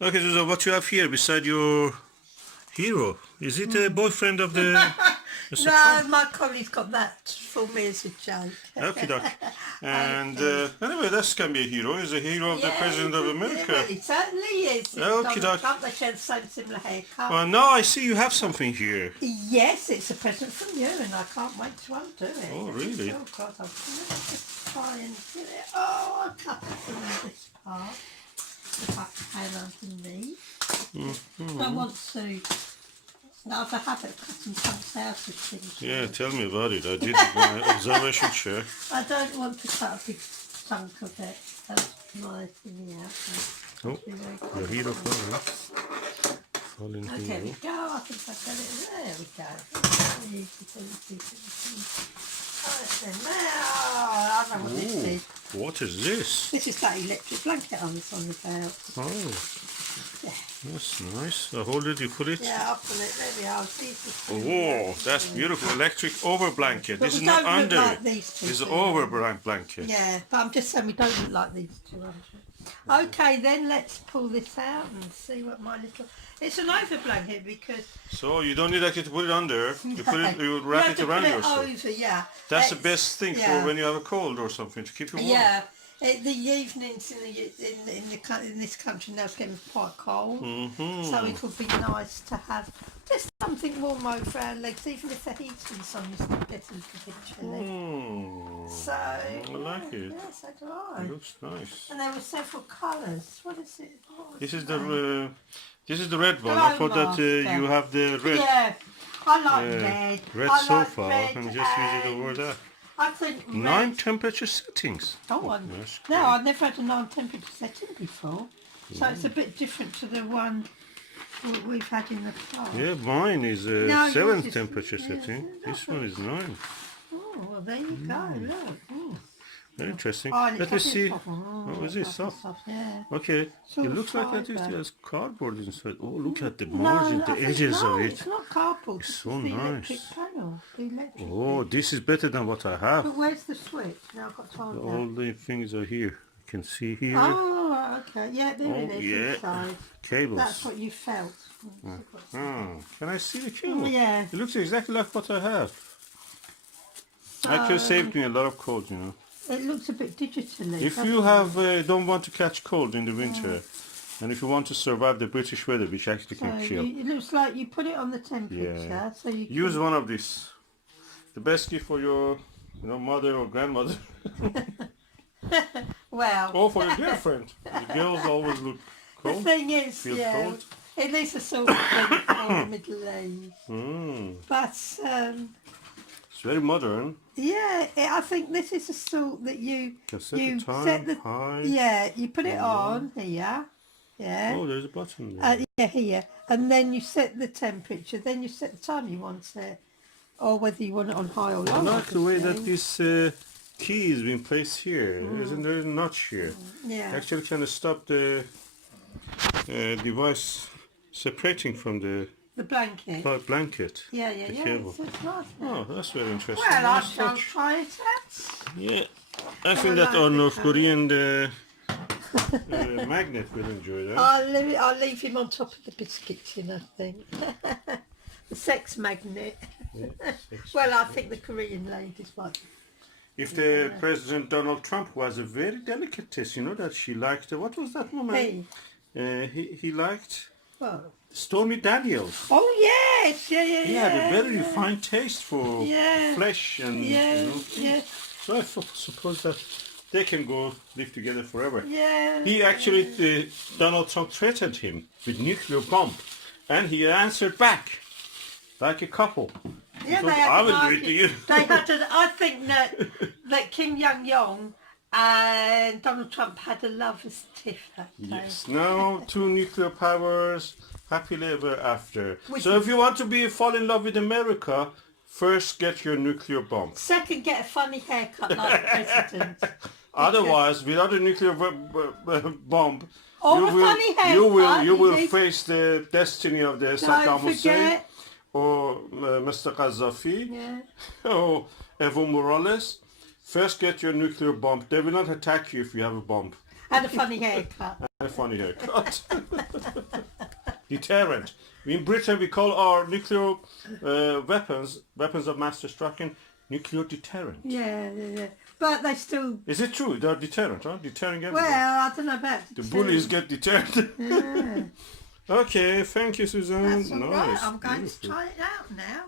Okay, so what you have here beside your hero? Is it a boyfriend of the Mr. No, Trump? my colleague's got that for me as a joke. Okay, doc. And Okay. anyway, this can be a hero. He's a hero of the President of America. Well, he certainly is. It's Okie Donald doke. Trump. They share the same similar haircut. Well, now I see you have something here. Yes, it's a present from you, and I can't wait to undo it. Oh, really? Oh, God, I'll just try and get it. Oh, I'll cut it from this part. If I can underneath. I want to. I have a habit of cutting chunks out of things. Yeah, tell me about it. I did my observation share. I don't want to cut a big chunk of it. That's my thing out. Oh, your hero falling Okay, hero. we go. I think I've got it. There we go. I don't know what this is. What is this? This is that electric blanket I was on about. Oh, Yeah. that's nice. Hold it, you put it. Yeah, I'll put it. There we are. See, Oh, that's beautiful. Electric over blanket. But This we is not don't look under. like these two, This is do we? over blanket. Yeah, but I'm just saying we don't look like these two. Okay, then let's pull this out and see what my little... It's an over blanket because... So you don't need actually to put it under. You put it. You You wrap have it to around put it yourself. over, yeah. That's the It's- best thing yeah. for when you have a cold or something to keep you warm. Yeah, the evenings in this country now it's getting quite cold, so it would be nice to have just something warm over our legs, even if the heating's on. You still get a little bit chilly. Oh, So I like it. Yeah, so do I. It looks nice. And there were several colours. What is it? What This was is that? this is the red one. Hello, I thought that Master. you have the red Yeah, I like red. red I so like far, red and just use it over and there. I think red. 9 temperature settings. Oh, That's no, I've never had a 9 temperature setting before. So it's a bit different to the one we've had in the past. Yeah, mine is No, 7 yours is- temperature yeah, setting. that's This one is 9. Oh, well, there you go, look. Mm. Very interesting. Oh, and it's Let me a bit see. soft. What is this? Soft. Yeah. Okay. all It looks like that fibre. there's cardboard inside. Oh, look at the No, margin, I the think- edges no, of it. it's not cardboard. It's so the nice. electric panel. The electric Oh, bit. this is better than what I have. But where's the switch? Now I've got to hold All that. the things are here. You can see here. Oh, okay. Yeah, there it Oh, is yeah. inside. Cables. That's what you felt. Oh, can I see the cable? Yeah. It looks exactly like what I have. Actually saved me a lot of cold, you know. It looks a bit digitally. If doesn't you it? have don't want to catch cold in the winter, and if you want to survive the British weather, which actually So can chill, it looks like you put it on the temperature, Yeah. so you use can, one of these. The best gift for your, mother or grandmother, well, or for your girlfriend. The girls always look the cold. thing is, Feel yeah, cold. it is a sort of thing for middle age, Mm, but it's very modern. yeah, I think this is a sort that you Can set you the time, set the high. yeah, you put it on here, yeah. Oh, there's a button there. Yeah, here, and then you set the temperature. Then you set the time you want it, or whether you want it on high or low. I like the way that obviously. this key has been placed here. Isn't there a notch here? Yeah, Actually, can stop the device separating from the the blanket. blanket. Yeah, yeah, the yeah. cable. It's nice. Oh, that's very interesting. Well, I Nice shall touch. try it out. Yeah, I think I that like our the North colour. Korean magnet will enjoy that. I'll leave him on top of the biscuits, you know, I think. The sex magnet. Well, I think the Korean ladies might. If the President Donald Trump was a very delicatesse, that she liked. What was that woman? Hey. He liked Well. Stormy Daniels. Oh yes, yeah, yeah, He yeah. had a very refined taste for Yeah. flesh and Yeah, yeah, So I suppose that they can go live together forever. yeah. He actually, Donald Trump threatened him with nuclear bomb, and he answered back like a couple. Yeah, thought, they had "I an will do it to argument. you." They had I think that Kim Jong-un and Donald Trump had a lovers' tiff that day. Yes. Now 2 nuclear powers, happily ever after. Which So if you want to fall in love with America, first get your nuclear bomb. Second, get a funny haircut like the president. Otherwise, without a nuclear bomb, Or a funny haircut, you will you face the destiny of the Don't Saddam Hussein forget. or Mr. Gaddafi Yeah. or Evo Morales. First, get your nuclear bomb. They will not attack you if you have a bomb And a funny haircut. and a funny haircut. Deterrent. In Britain, we call our nuclear weapons of mass destruction, nuclear deterrent. Yeah. But they still. Is it true? They're deterrent, huh? Deterring everyone. Well, I don't know about The bullies get deterred. Yeah. Okay, thank you, Suzanne. That's all nice. right. I'm going to beautiful. try it out now.